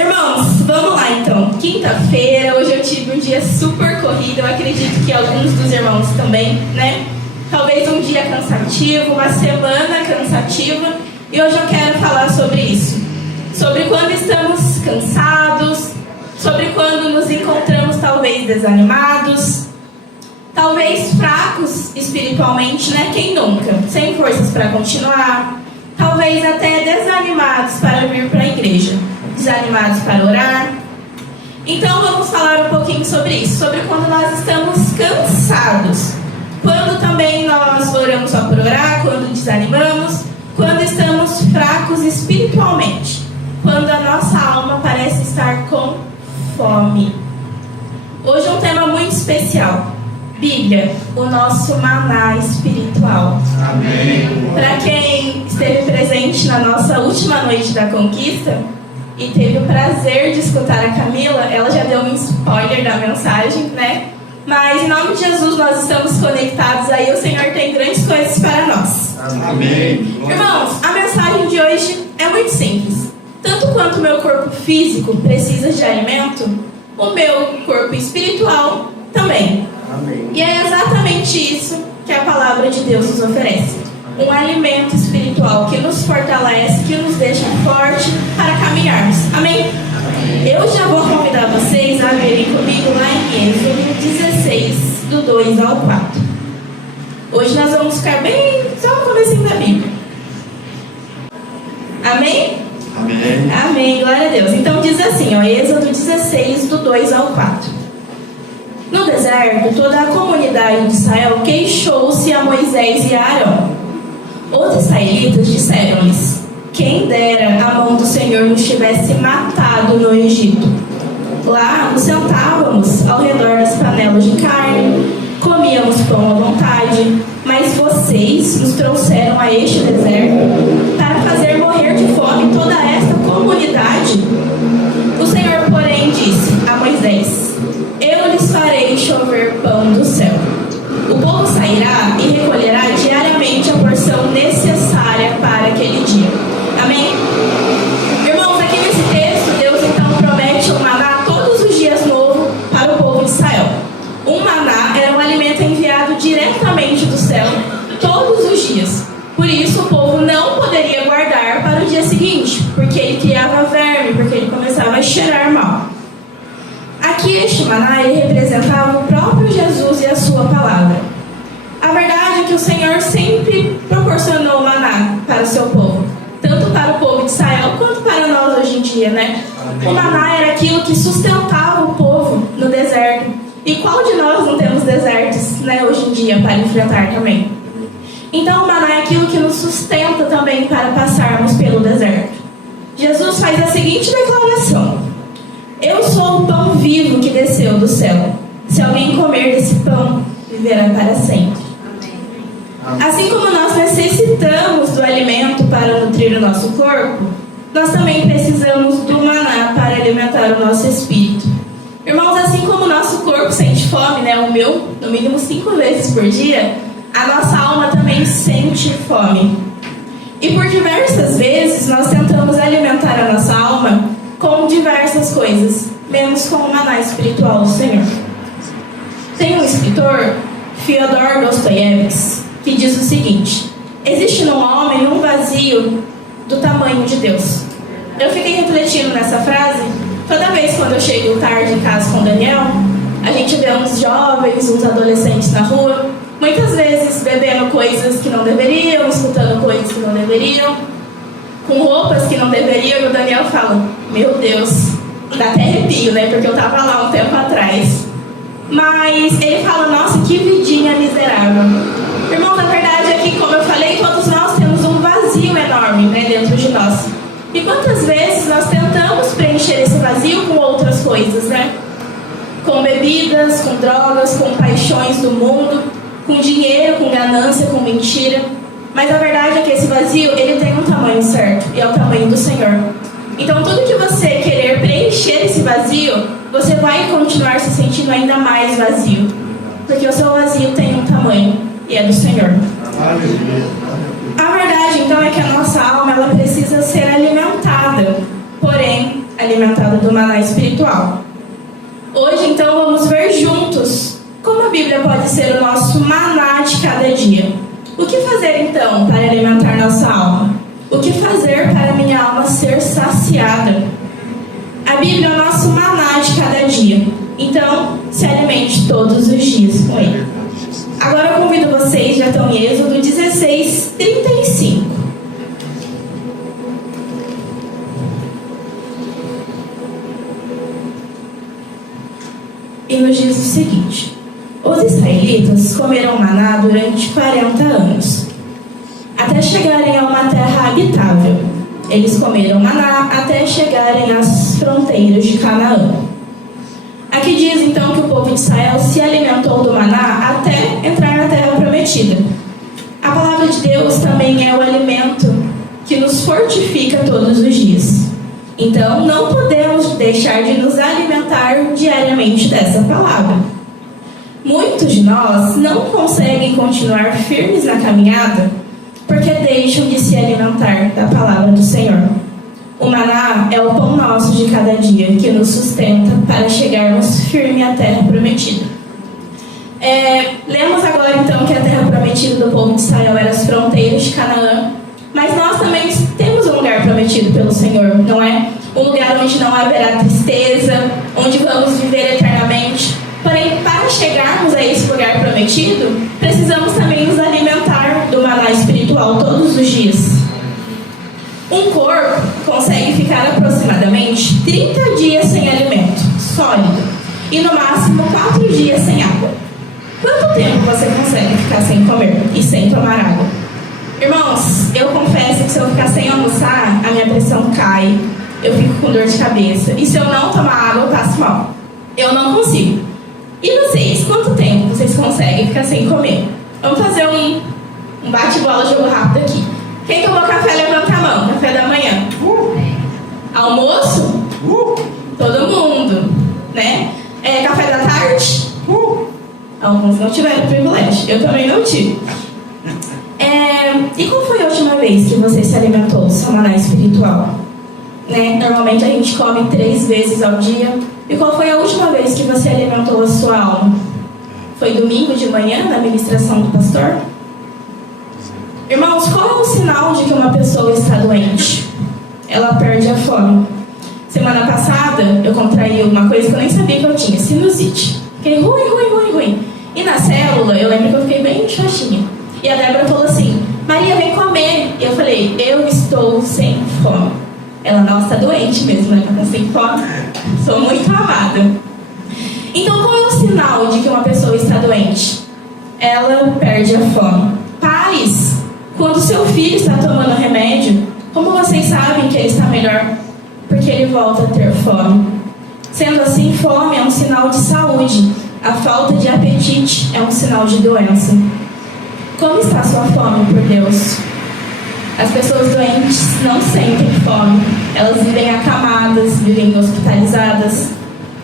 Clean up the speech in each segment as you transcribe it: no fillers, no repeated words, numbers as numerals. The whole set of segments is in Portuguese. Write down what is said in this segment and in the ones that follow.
Irmãos, vamos lá então. Quinta-feira, hoje eu tive um dia super corrido. Eu acredito que alguns dos irmãos também, né? Talvez um dia cansativo, uma semana cansativa. E hoje eu quero falar sobre isso. Sobre quando estamos cansados, sobre quando nos encontramos talvez desanimados, talvez fracos espiritualmente, né? Quem nunca? Sem forças para continuar, talvez até desanimados para vir para a igreja, desanimados para orar. Então vamos falar um pouquinho sobre isso, sobre quando nós estamos cansados, quando também nós oramos só por orar, quando desanimamos, quando estamos fracos espiritualmente, quando a nossa alma parece estar com fome. Hoje é um tema muito especial. Bíblia, o nosso maná espiritual. Amém. Para quem esteve presente na nossa última noite da conquista e teve o prazer de escutar a Camila, ela já deu um spoiler da mensagem, né? Mas em nome de Jesus nós estamos conectados aí, o Senhor tem grandes coisas para nós. Amém. Irmãos, a mensagem de hoje é muito simples. Tanto quanto o meu corpo físico precisa de alimento, o meu corpo espiritual também. Amém. E é exatamente isso que a palavra de Deus nos oferece. Um alimento espiritual que nos fortalece, que nos deixa forte para caminharmos. Amém? Eu já vou convidar vocês a verem comigo lá em Êxodo 16, do 2 ao 4. Hoje nós vamos ficar bem só no comecinho da Bíblia. Amém? Amém. Amém, glória a Deus. Então diz assim, ó, Êxodo 16, do 2 ao 4. No deserto, toda a comunidade de Israel queixou-se a Moisés e a Arão. Os israelitas disseram-lhes: quem dera a mão do Senhor nos tivesse matado no Egito. Lá nos sentávamos ao redor das panelas de carne, comíamos pão à vontade, mas vocês nos trouxeram a este deserto para fazer morrer de fome toda esta comunidade. O Senhor, porém, disse a Moisés: eu lhes farei chover pão do céu. O povo sairá e recolherá diariamente a porção necessária para aquele dia. Amém? Irmãos, aqui nesse texto, Deus então promete um maná todos os dias novo para o povo de Israel. Um maná era um alimento enviado diretamente do céu todos os dias. Por isso o povo não poderia guardar para o dia seguinte, porque ele criava verme, porque ele começava a cheirar mal. Aqui este maná ele representava o próprio Jesus e a sua palavra. A verdade é que o Senhor sempre proporcionou maná para o seu povo, tanto para o povo de Israel quanto para nós hoje em dia, né? Amém. O maná era aquilo que sustentava o povo no deserto. E qual de nós não temos desertos, né, hoje em dia para enfrentar também? Então o maná é aquilo que nos sustenta também para passarmos pelo deserto. Jesus faz a seguinte declaração: eu sou o pão vivo que desceu do céu. Se alguém comer desse pão, viverá para sempre. Assim como nós necessitamos do alimento para nutrir o nosso corpo, nós também precisamos do maná para alimentar o nosso espírito. Irmãos, assim como o nosso corpo sente fome, né, o meu, no mínimo 5 vezes por dia, a nossa alma também sente fome. E por diversas vezes nós tentamos alimentar a nossa alma com diversas coisas, menos com o maná espiritual do Senhor. Tem um escritor, Fyodor Dostoiévski, que diz o seguinte: existe no homem um vazio do tamanho de Deus. Eu fiquei refletindo nessa frase. Toda vez quando eu chego tarde em casa com o Daniel, a gente vê uns jovens, uns adolescentes na rua, muitas vezes bebendo coisas que não deveriam, escutando coisas que não deveriam, com roupas que não deveriam, e o Daniel fala: meu Deus, dá até arrepio, né? Porque eu tava lá um tempo atrás. Mas ele fala: nossa, que vidinha miserável. Irmãos, a verdade é que, como eu falei, todos nós temos um vazio enorme, né, dentro de nós. E quantas vezes nós tentamos preencher esse vazio com outras coisas, né? Com bebidas, com drogas, com paixões do mundo, com dinheiro, com ganância, com mentira. Mas a verdade é que esse vazio, ele tem um tamanho certo, e é o tamanho do Senhor. Então tudo que você querer preencher esse vazio, você vai continuar se sentindo ainda mais vazio. Porque o seu vazio tem um tamanho, e é do Senhor. A verdade então é que a nossa alma ela precisa ser alimentada. Porém, alimentada do maná espiritual. Hoje, então, vamos ver juntos como a Bíblia pode ser o nosso maná de cada dia. O que fazer, então, para alimentar nossa alma? O que fazer para minha alma ser saciada? A Bíblia é o nosso maná de cada dia. Então, se alimente todos os dias com ele. Agora eu convido vocês, já estão em Êxodo 16:35. E nos diz o seguinte: os israelitas comeram maná durante 40 anos, até chegarem a uma terra habitável. Eles comeram maná até chegarem às fronteiras de Canaã. Aqui diz então que o povo de Israel se alimentou do maná até entrar na terra prometida. A palavra de Deus também é o alimento que nos fortifica todos os dias. Então, não podemos deixar de nos alimentar diariamente dessa palavra. Muitos de nós não conseguem continuar firmes na caminhada porque deixam de se alimentar da palavra do Senhor. O maná é o pão nosso de cada dia que nos sustenta para chegarmos firme à terra prometida. Lemos agora então que a terra prometida do povo de Israel era as fronteiras de Canaã, mas nós também temos um lugar prometido pelo Senhor, não é? Um lugar onde não haverá tristeza, onde vamos viver eternamente. Porém, para chegarmos a esse lugar prometido, precisamos também nos alimentar do maná espiritual todos os dias. Um corpo consegue ficar aproximadamente 30 dias sem alimento sólido e no máximo 4 dias sem água. Quanto tempo você consegue ficar sem comer e sem tomar água? Irmãos, eu confesso que se eu ficar sem almoçar, a minha pressão cai, eu fico com dor de cabeça. E se eu não tomar água, eu passo mal. Eu não consigo. E vocês, quanto tempo vocês conseguem ficar sem comer? Vamos fazer um bate-bola, jogo rápido aqui. Quem tomou café, levanta a mão. Café da manhã. Almoço? Todo mundo, né? Café da tarde? Alguns não tiveram privilégio. Eu também não tive. E qual foi a última vez que você se alimentou do seu maná espiritual? Normalmente a gente come 3 vezes ao dia. E qual foi a última vez que você alimentou a sua alma? Foi domingo de manhã, na ministração do pastor? Irmãos, qual é o sinal de que uma pessoa está doente? Ela perde a fome. Semana passada, eu contraí uma coisa que eu nem sabia que eu tinha, sinusite. Fiquei ruim. E na célula, eu lembro que eu fiquei bem xoxinha. E a Débora falou assim: Maria, vem comer. E eu falei: eu estou sem fome. Ela, nossa, tá doente mesmo, né? Tá sem fome. Sou muito amada. Então, qual é o sinal de que uma pessoa está doente? Ela perde a fome. Pais, quando seu filho está tomando remédio, como vocês sabem que ele está melhor? Porque ele volta a ter fome. Sendo assim, fome é um sinal de saúde. A falta de apetite é um sinal de doença. Como está a sua fome por Deus? As pessoas doentes não sentem fome. Elas vivem acamadas, vivem hospitalizadas.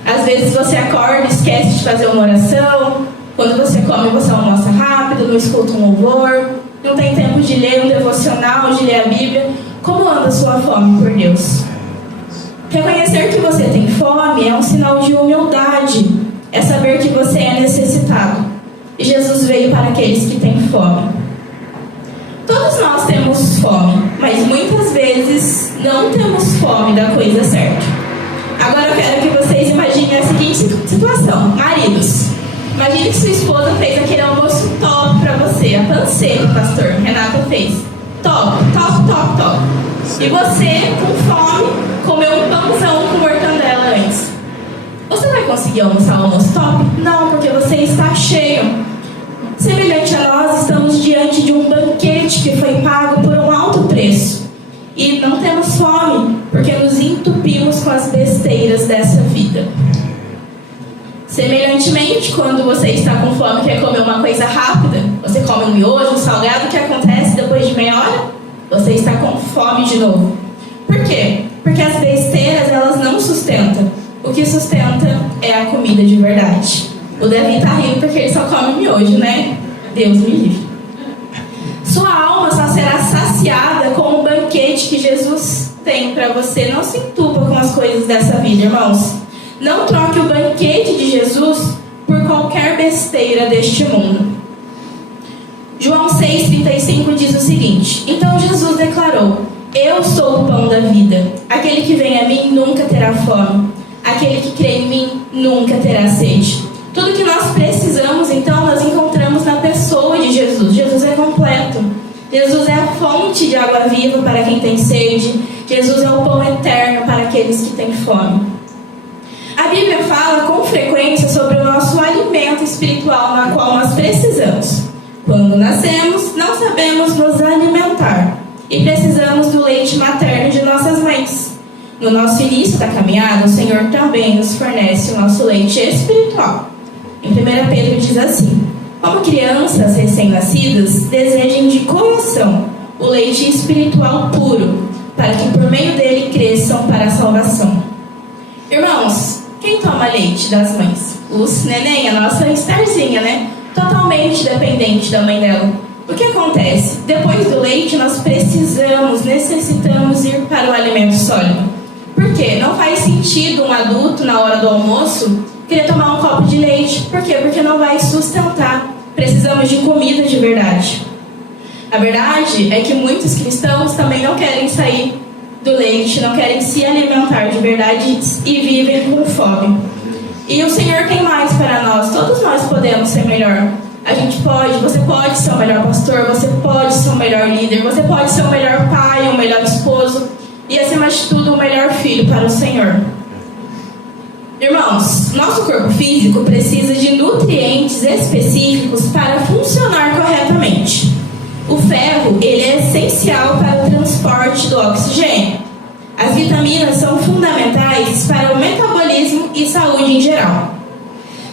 Às vezes você acorda e esquece de fazer uma oração. Quando você come, você almoça rápido, não escuta um louvor, não tem tempo de ler um devocional, de ler a Bíblia. Como anda a sua fome por Deus? Reconhecer que você tem fome é um sinal de humildade. É saber que você é necessitado. E Jesus veio para aqueles que têm fome. Todos nós temos fome, mas muitas vezes não temos fome da coisa certa. Agora eu quero que vocês imaginem a seguinte situação. Maridos, imagine que sua esposa fez aquele almoço top pra você. A panceta, pastor Renato fez. Top. E você, com fome, comeu um pãozão com mortandela antes. Você vai conseguir almoçar o almoço top? Não, porque você está cheio. Semelhante a nós, estamos diante de um banquete que foi pago por um alto preço. E não temos fome, porque nos entupimos com as besteiras dessa vida. Semelhantemente, quando você está com fome e quer comer uma coisa rápida, você come um miojo, um salgado, o que acontece depois de meia hora? Você está com fome de novo. Por quê? Porque as besteiras, elas não sustentam. O que sustenta é a comida de verdade. O Davi tá rindo porque ele só come miojo, né? Deus me livre. Sua alma só será saciada com o banquete que Jesus tem para você, não se entupa com as coisas dessa vida, irmãos. Não troque o banquete de Jesus por qualquer besteira deste mundo. João 6,35 diz o seguinte: então Jesus declarou: eu sou o pão da vida. Aquele que vem a mim nunca terá fome. Aquele que crê em mim nunca terá sede. Tudo que nós precisamos, então, nós encontramos na pessoa de Jesus. Jesus é completo. Jesus é a fonte de água viva para quem tem sede. Jesus é o pão eterno para aqueles que têm fome. A Bíblia fala com frequência sobre o nosso alimento espiritual, na qual nós precisamos. Quando nascemos, não sabemos nos alimentar e precisamos do leite materno de nossas mães. No nosso início da caminhada, o Senhor também nos fornece o nosso leite espiritual. Em 1 Pedro diz assim: como crianças recém-nascidas, desejem de coração o leite espiritual puro, para que por meio dele cresçam para a salvação. Irmãos, quem toma leite das mães? Os neném, a nossa Starzinha, né? Totalmente dependente da mãe dela. O que acontece? Depois do leite, nós necessitamos ir para o alimento sólido. Por quê? Não faz sentido um adulto, na hora do almoço, querer tomar um copo de leite. Por quê? Porque não vai sustentar. Precisamos de comida de verdade. A verdade é que muitos cristãos também não querem sair do leite, não querem se alimentar de verdade e vivem com fome. E o Senhor tem mais para nós. Todos nós podemos ser melhor. A gente pode, você pode ser o melhor pastor, você pode ser o melhor líder, você pode ser o melhor pai, o melhor esposo e, acima de tudo, o melhor filho para o Senhor. Irmãos, nosso corpo físico precisa de nutrientes específicos para funcionar corretamente. O ferro, ele é essencial para o transporte do oxigênio. As vitaminas são fundamentais para o metabolismo e saúde em geral.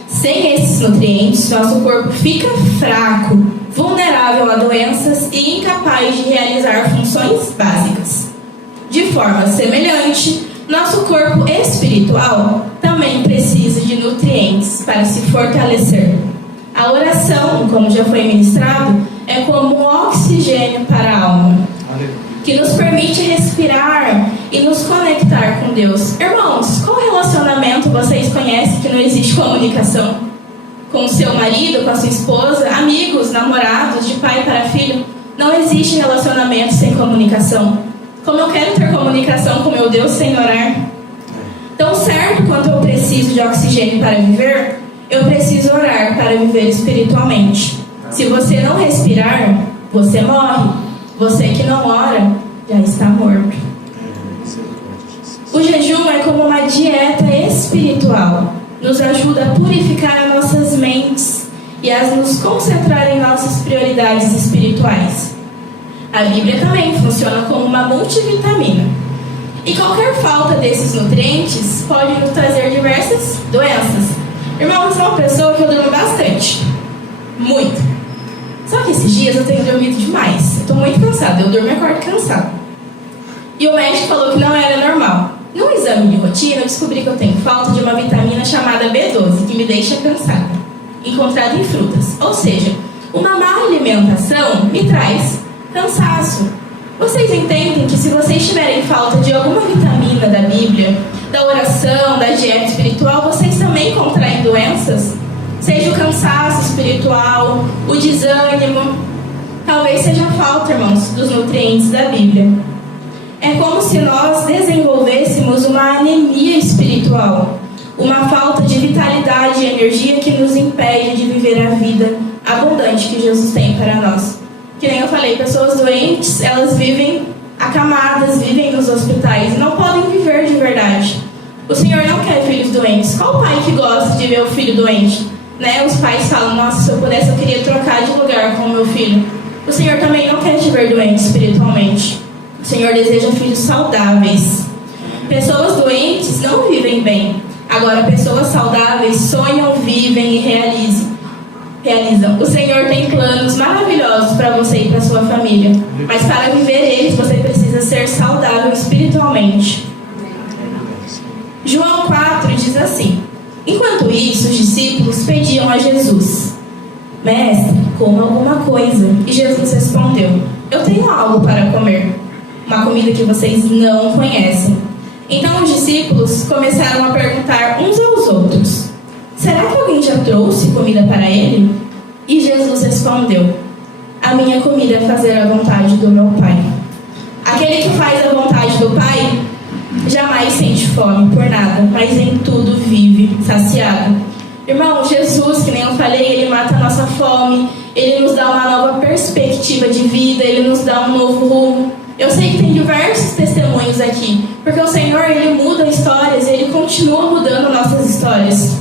Sem esses nutrientes, nosso corpo fica fraco, vulnerável a doenças e incapaz de realizar funções básicas. De forma semelhante, nosso corpo espiritual também precisa de nutrientes para se fortalecer. A oração, como já foi ministrado, é como um oxigênio para a alma, que nos permite respirar e nos conectar com Deus. Irmãos, qual relacionamento vocês conhecem que não existe comunicação? Com o seu marido, com a sua esposa, amigos, namorados, de pai para filho? Não existe relacionamento sem comunicação. Como eu quero ter comunicação com meu Deus sem orar? Tão certo quanto eu preciso de oxigênio para viver, eu preciso orar para viver espiritualmente. Se você não respirar, você morre. Você que não ora, já está morto. O jejum é como uma dieta espiritual. Nos ajuda a purificar nossas mentes e a nos concentrar em nossas prioridades espirituais. A Bíblia também funciona como uma multivitamina. E qualquer falta desses nutrientes pode nos trazer diversas doenças. Irmão, eu sou uma pessoa que eu durmo bastante. Muito. Só que esses dias eu tenho dormido demais. Eu estou muito cansada. Eu durmo e acordo cansada. E o médico falou que não era normal. No exame de rotina, eu descobri que eu tenho falta de uma vitamina chamada B12, que me deixa cansada, encontrada em frutas. Ou seja, uma má alimentação me traz cansaço. Vocês entendem que se vocês tiverem falta de alguma vitamina da Bíblia, da oração, da dieta espiritual, vocês também contraem doenças? Seja o cansaço espiritual, o desânimo, talvez seja a falta, irmãos, dos nutrientes da Bíblia. É como se nós desenvolvêssemos uma anemia espiritual, uma falta de vitalidade e energia que nos impede de viver a vida abundante que Jesus tem para nós. Que nem eu falei, pessoas doentes, elas vivem acamadas, vivem nos hospitais, não podem viver de verdade. O Senhor não quer filhos doentes. Qual pai que gosta de ver o filho doente? Né? Os pais falam, nossa, se eu pudesse eu queria trocar de lugar com o meu filho. O Senhor também não quer te ver doente espiritualmente. O Senhor deseja filhos saudáveis. Pessoas doentes não vivem bem. Agora, pessoas saudáveis sonham, vivem e realizam. O Senhor tem planos maravilhosos para você e para sua família. Mas para viver eles, você precisa ser saudável espiritualmente. João 4 diz assim: enquanto isso, os discípulos pediam a Jesus: mestre, coma alguma coisa. E Jesus respondeu: eu tenho algo para comer. uma comida que vocês não conhecem. Então os discípulos começaram a perguntar uns aos outros: será que alguém já trouxe comida para ele? E Jesus respondeu: a minha comida é fazer a vontade do meu Pai. Aquele que faz a vontade do Pai jamais sente fome por nada, mas em tudo vive saciado. Irmão, Jesus, que nem eu falei, ele mata a nossa fome, ele nos dá uma nova perspectiva de vida, ele nos dá um novo rumo. Eu sei que tem diversos testemunhos aqui, porque o Senhor, ele muda histórias, ele continua mudando nossas histórias.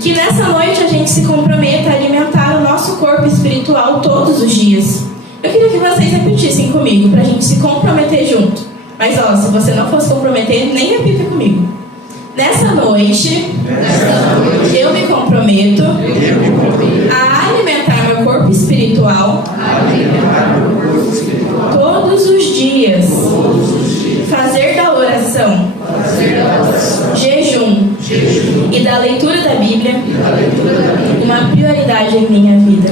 Que nessa noite a gente se comprometa a alimentar o nosso corpo espiritual todos os dias. Eu queria que vocês repetissem comigo, pra gente se comprometer junto. Mas ó, se você não for se comprometer, nem repita comigo. Nessa noite, eu me comprometo a alimentar meu corpo espiritual todos os dias. Fazer da oração, jejum e da leitura da Bíblia uma prioridade em minha vida.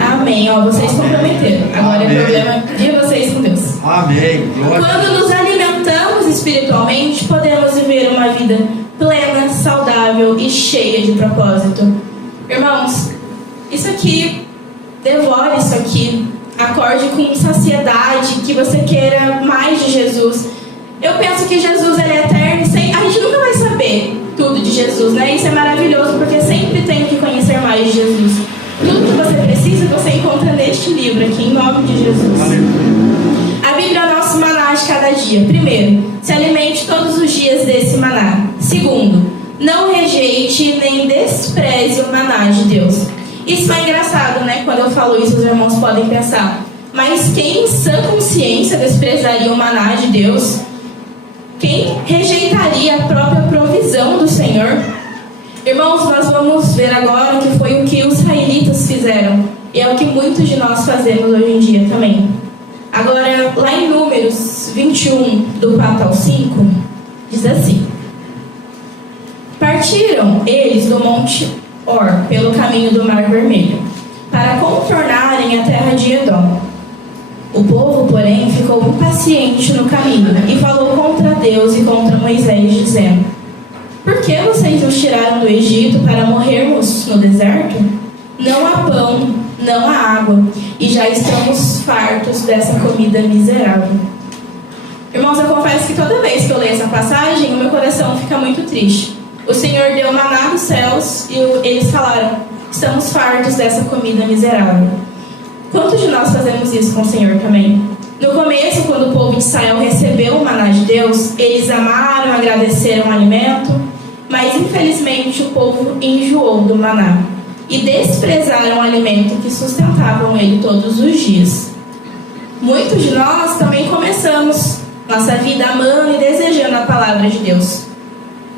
Amém. Ó, vocês comprometeram. Agora é problema de vocês com Deus. Amém. Quando nos alimentamos espiritualmente, podemos viver uma vida plena, saudável e cheia de propósito. Irmãos, isso aqui, devore isso aqui. Acorde com saciedade, que você queira mais de Jesus. Eu penso que Jesus, ele é eterno. A gente nunca vai saber tudo de Jesus, né? Isso é maravilhoso, porque sempre tenho que conhecer mais de Jesus. Tudo que você precisa, você encontra neste livro aqui, em nome de Jesus. A Bíblia é o nosso maná de cada dia. Primeiro, se alimente todos os dias desse maná. Segundo, não rejeite nem despreze o maná de Deus. Isso é engraçado, né? Quando eu falo isso, os irmãos podem pensar: mas quem em sã consciência desprezaria o maná de Deus? Quem rejeitaria a própria provisão do Senhor? Irmãos, nós vamos ver agora que foi o que os israelitas fizeram. E é o que muitos de nós fazemos hoje em dia também. Agora, lá em Números 21, do 4 ao 5, diz assim: partiram eles do Monte Or, pelo caminho do Mar Vermelho, para contornarem a terra de Edom. O povo, porém, ficou impaciente no caminho e falou contra Deus e contra Moisés, dizendo: por que vocês nos tiraram do Egito para morrermos no deserto? Não há pão, não há água, e já estamos fartos dessa comida miserável. Irmãos, eu confesso que toda vez que eu leio essa passagem, o meu coração fica muito triste. O Senhor deu maná dos céus e eles falaram: estamos fartos dessa comida miserável. Quantos de nós fazemos isso com o Senhor também? No começo, quando o povo de Israel recebeu o maná de Deus, eles amaram, agradeceram o alimento, mas infelizmente o povo enjoou do maná e desprezaram o alimento que sustentavam ele todos os dias. Muitos de nós também começamos nossa vida amando e desejando a palavra de Deus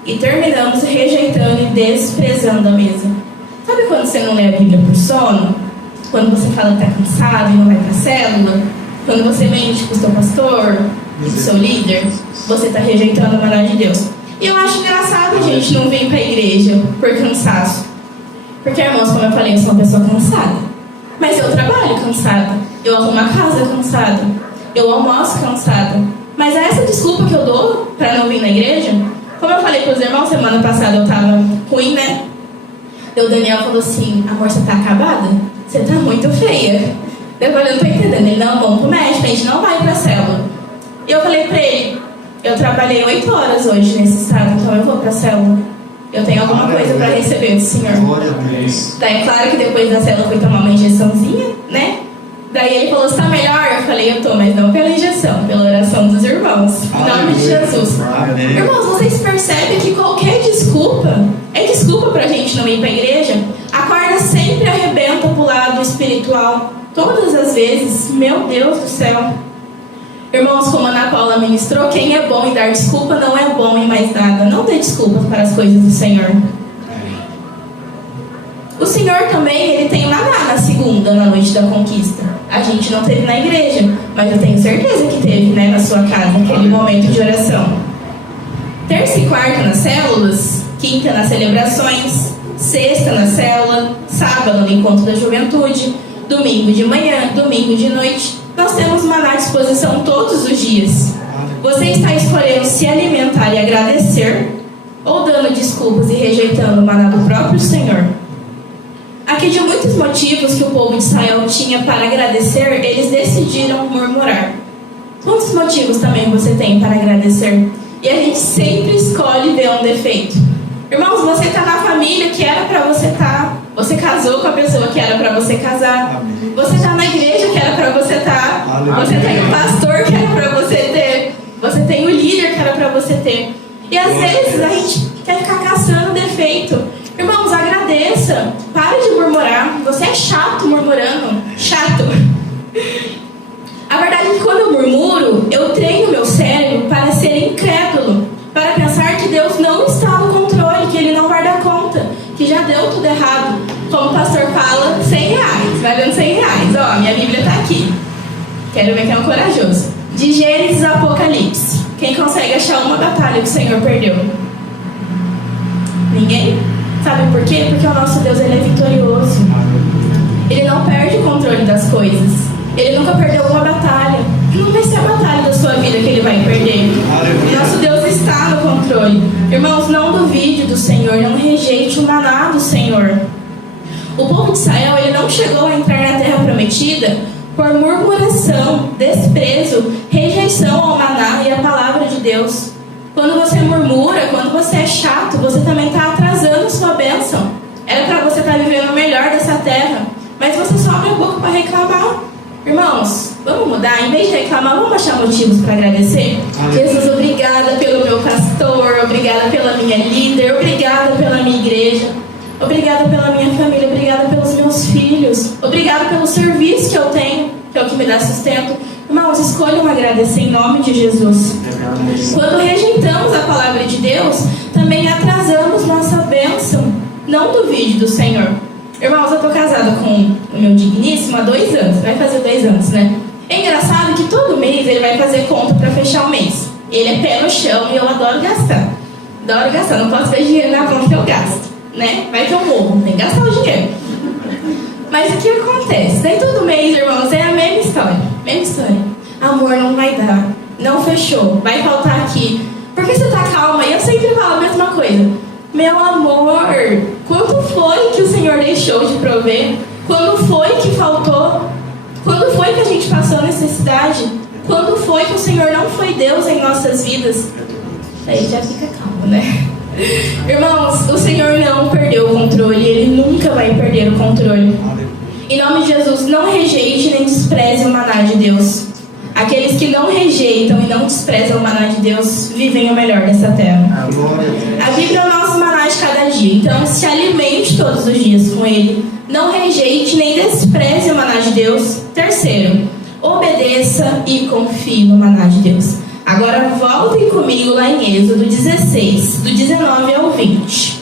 e terminamos rejeitando e desprezando a mesma. Sabe quando você não lê a Bíblia por sono? Quando você fala que está cansado e não vai para a célula? Quando você mente para o seu pastor, para o seu líder? Você está rejeitando a maná de Deus. E eu acho engraçado a gente não vir para a igreja por cansaço. Porque, irmãos, como eu falei, eu sou uma pessoa cansada. Mas eu trabalho cansada. Eu arrumo a casa cansada. Eu almoço cansada. Mas é essa desculpa que eu dou para não vir na igreja? Como eu falei para os irmãos, semana passada eu estava ruim, né? E o Daniel falou assim: amor, você tá acabada? Você tá muito feia. Eu falei: não tô entendendo. Ele: não, vamos pro médico, a gente não vai pra célula. E eu falei pra ele: eu trabalhei 8 horas hoje nesse estado, então eu vou pra célula. Eu tenho alguma coisa pra receber do Senhor. Daí é claro que depois da célula eu fui tomar uma injeçãozinha, né? Daí ele falou: você tá melhor? Eu falei: eu tô, mas não pela injeção, pela oração dos irmãos. Em nome de Jesus. Amém. Irmãos, vocês percebem que qualquer desculpa é desculpa pra gente não ir pra igreja? A corda sempre arrebenta pro lado espiritual. Todas as vezes. Meu Deus do céu. Irmãos, como a Ana Paula ministrou, quem é bom em dar desculpa não é bom em mais nada. Não dê desculpas para as coisas do Senhor. O Senhor também, ele tem maná na segunda, na noite da conquista. A gente não teve na igreja, mas eu tenho certeza que teve, né, na sua casa, aquele momento de oração. Terça e quarta nas células, quinta nas celebrações, sexta na célula, sábado no encontro da juventude, domingo de manhã, domingo de noite, Nós temos maná à disposição todos os dias. Você está escolhendo se alimentar e agradecer, ou dando desculpas e rejeitando o maná do próprio Senhor? Aqui, de muitos motivos que o povo de Israel tinha para agradecer, eles decidiram murmurar. Quantos motivos também você tem para agradecer? E a gente sempre escolhe ver um defeito. Irmãos, você está na família que era para você estar. Você casou com a pessoa que era para você casar. Amém. Você está na igreja que era para você estar. Aleluia. Você tem um pastor que era para você ter. Você tem o líder que era para você ter. E às vezes a gente quer ficar caçando defeito. Irmãos, agradeça. Para de murmurar. Você é chato murmurando. Chato. A verdade é que quando eu murmuro, eu treino meu cérebro para ser incrédulo, para pensar que Deus não está no controle, que Ele não vai dar conta, que já deu tudo errado. Como o pastor fala, R$100, vai dando R$100. Ó, minha Bíblia está aqui. Quero ver quem é um corajoso. De Gênesis a Apocalipse. Quem consegue achar uma batalha que o Senhor perdeu? Ninguém? Sabe por quê? Porque o nosso Deus, Ele é vitorioso. Ele não perde o controle das coisas. Ele nunca perdeu uma batalha. Não vai ser a batalha da sua vida que Ele vai perder. Aleluia. Nosso Deus está no controle. Irmãos, não duvide do Senhor. Não rejeite o maná do Senhor. O povo de Israel, ele não chegou a entrar na terra prometida por murmuração, desprezo, rejeição ao maná e à palavra de Deus. Quando você murmura, quando você é chato, você também está atrasando a sua bênção. Era para você estar vivendo o melhor dessa terra, mas você só abre a boca para reclamar. Irmãos, vamos mudar? Em vez de reclamar, vamos achar motivos para agradecer? Jesus, obrigada pelo meu pastor, obrigada pela minha líder, obrigada pela minha igreja, obrigada pela minha família, obrigada pelos meus filhos, obrigada pelo serviço que eu tenho, que é o que me dá sustento. Irmãos, escolham agradecer em nome de Jesus. Quando rejeitamos a palavra de Deus, também atrasamos nossa bênção. Não duvide do Senhor. Irmãos, eu estou casada com o meu digníssimo há 2 anos. Vai fazer 2 anos, né? É engraçado que todo mês ele vai fazer conta para fechar o mês. Ele é pé no chão e eu adoro gastar. Adoro gastar. Não posso ver dinheiro na conta que eu gasto, né? Vai que eu morro. Tem que gastar o dinheiro. Mas o que acontece? Daí todo mês, irmãos, é a mesma história. Mesma história. Amor, não vai dar. Não fechou. Vai faltar aqui. Por que você tá calma? E eu sempre falo a mesma coisa. Meu amor, quando foi que o Senhor deixou de prover? Quando foi que faltou? Quando foi que a gente passou necessidade? Quando foi que o Senhor não foi Deus em nossas vidas? Aí já fica calmo, né? Irmãos, o Senhor não perdeu o controle. Ele nunca vai perder o controle. Em nome de Jesus, não rejeite nem despreze o maná de Deus. Aqueles que não rejeitam e não desprezam o maná de Deus vivem o melhor dessa terra. A Bíblia é o nosso maná de cada dia. Então se alimente todos os dias com ele. Não rejeite nem despreze o maná de Deus. Terceiro, obedeça e confie no maná de Deus. Agora voltem comigo lá em Êxodo 16, do 19 ao 20.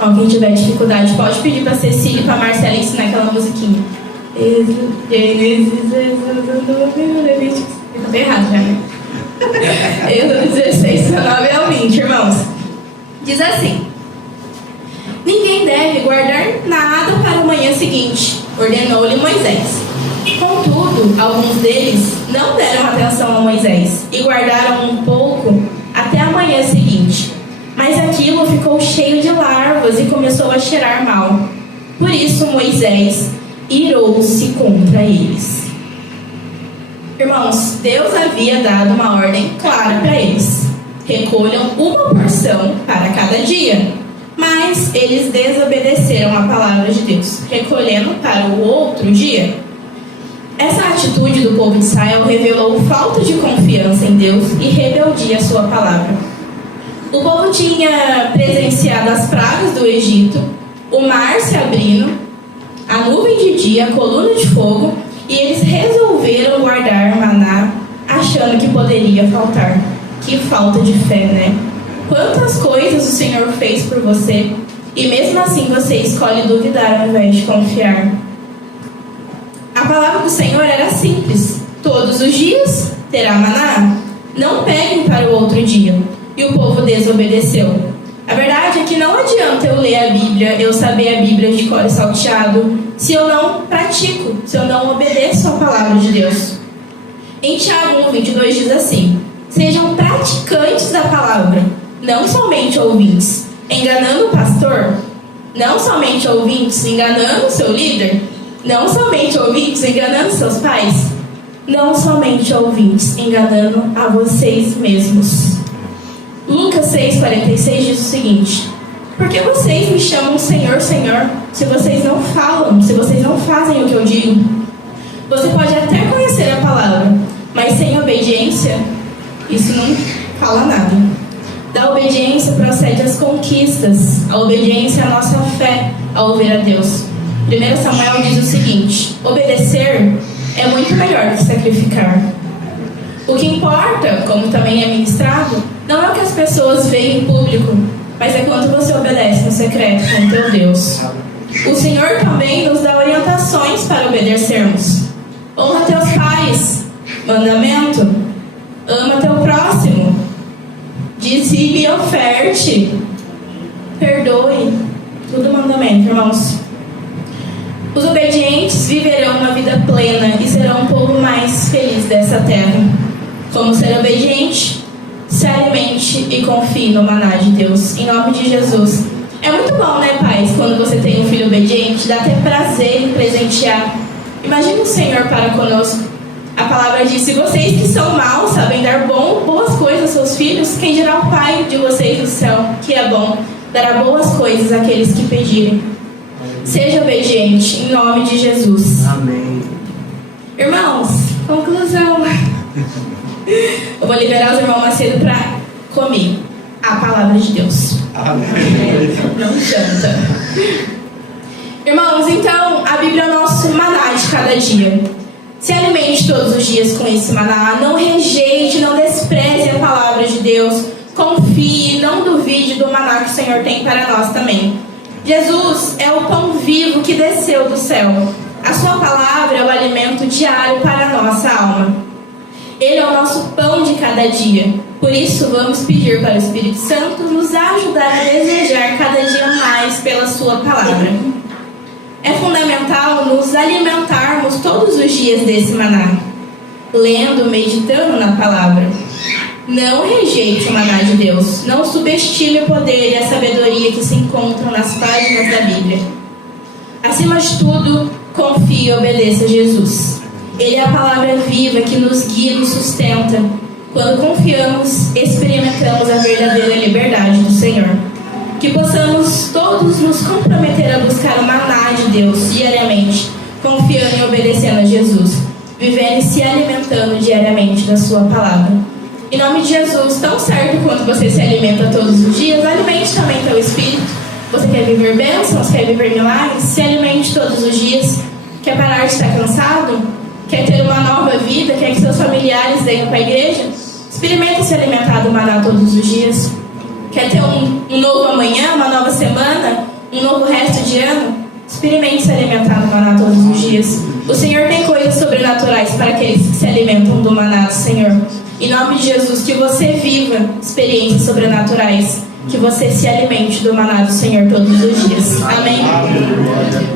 Ó, quem tiver dificuldade pode pedir para Cecília e para Marcela ensinar aquela musiquinha. Gênesis, Levíticos. Tá bem errado já, né? Êxodo 16, 19 ao 20, irmãos. Diz assim: ninguém deve guardar nada para a manhã seguinte, ordenou-lhe Moisés. Contudo, alguns deles não deram atenção a Moisés e guardaram um pouco até a manhã seguinte. Mas aquilo ficou cheio de larvas e começou a cheirar mal. Por isso Moisés irou-se contra eles. Irmãos, Deus havia dado uma ordem clara para eles: recolham uma porção para cada dia. Mas eles desobedeceram a palavra de Deus, recolhendo para o outro dia. Essa atitude do povo de Israel revelou falta de confiança em Deus e rebeldia à sua palavra. O povo tinha presenciado as pragas do Egito, o mar se abrindo, a nuvem de dia, a coluna de fogo, e eles resolveram guardar maná, achando que poderia faltar. Que falta de fé, né? Quantas coisas o Senhor fez por você, e mesmo assim você escolhe duvidar ao invés de confiar. A palavra do Senhor era simples: todos os dias terá maná, não peguem para o outro dia. E o povo desobedeceu. A verdade é que não adianta eu ler a Bíblia, eu saber a Bíblia de cor e salteado, se eu não pratico, se eu não obedeço a palavra de Deus. Em Tiago 1:22 diz assim: sejam praticantes da palavra, não somente ouvintes, enganando o pastor, não somente ouvintes, enganando o seu líder, não somente ouvintes, enganando seus pais, não somente ouvintes, enganando a vocês mesmos. Lucas 6,46 diz o seguinte: por que vocês me chamam Senhor, Senhor, se vocês não falam, se vocês não fazem o que eu digo? Você pode até conhecer a palavra, mas sem obediência, isso não fala nada. Da obediência procede as conquistas, a obediência é a nossa fé ao ouvir a Deus. 1 Samuel diz o seguinte: obedecer é muito melhor que sacrificar. O que importa, como também é ministrado, não é o que as pessoas veem em público, mas é quanto você obedece no secreto com teu Deus. O Senhor também nos dá orientações para obedecermos. Honra teus pais, mandamento. Ama teu próximo, dizime e oferte, perdoe. Tudo mandamento, irmãos. Os obedientes viverão uma vida plena e serão um povo mais feliz dessa terra. Como ser obediente? Se alimente e confie no maná de Deus, em nome de Jesus. É muito bom, né, pais, quando você tem um filho obediente, dá até prazer em presentear. Imagine o Senhor para conosco. A palavra diz: se vocês que são maus sabem dar boas coisas aos seus filhos, quem dirá o Pai de vocês do céu, que é bom, dará boas coisas àqueles que pedirem. Seja obediente, em nome de Jesus. Amém. Irmãos, conclusão. Eu vou liberar os irmãos Macedo para comer a palavra de Deus. Amém. Não janta. Irmãos, então, a Bíblia é o nosso maná de cada dia. Se alimente todos os dias com esse maná. Não rejeite, não despreze a palavra de Deus. Confie, não duvide do maná que o Senhor tem para nós também. Jesus é o pão vivo que desceu do céu. A sua palavra é o alimento diário para a nossa alma. Ele é o nosso pão de cada dia. Por isso, vamos pedir para o Espírito Santo nos ajudar a desejar cada dia mais pela sua palavra. É fundamental nos alimentarmos todos os dias desse maná, lendo, meditando na palavra. Não rejeite o maná de Deus. Não subestime o poder e a sabedoria que se encontram nas páginas da Bíblia. Acima de tudo, confie e obedeça a Jesus. Ele é a palavra viva que nos guia e nos sustenta. Quando confiamos, experimentamos a verdadeira liberdade do Senhor. Que possamos todos nos comprometer a buscar o maná de Deus diariamente, confiando e obedecendo a Jesus, vivendo e se alimentando diariamente da sua palavra. Em nome de Jesus, tão certo quanto você se alimenta todos os dias, alimente também teu espírito. Você quer viver bênçãos, quer viver milagres? Se alimente todos os dias. Quer parar de estar cansado? Quer ter uma nova vida? Quer que seus familiares venham para a igreja? Experimente se alimentar do maná todos os dias. Quer ter um novo amanhã, uma nova semana, um novo resto de ano? Experimente se alimentar do maná todos os dias. O Senhor tem coisas sobrenaturais para aqueles que se alimentam do maná do Senhor. Em nome de Jesus, que você viva experiências sobrenaturais, que você se alimente do maná do Senhor todos os dias. Amém?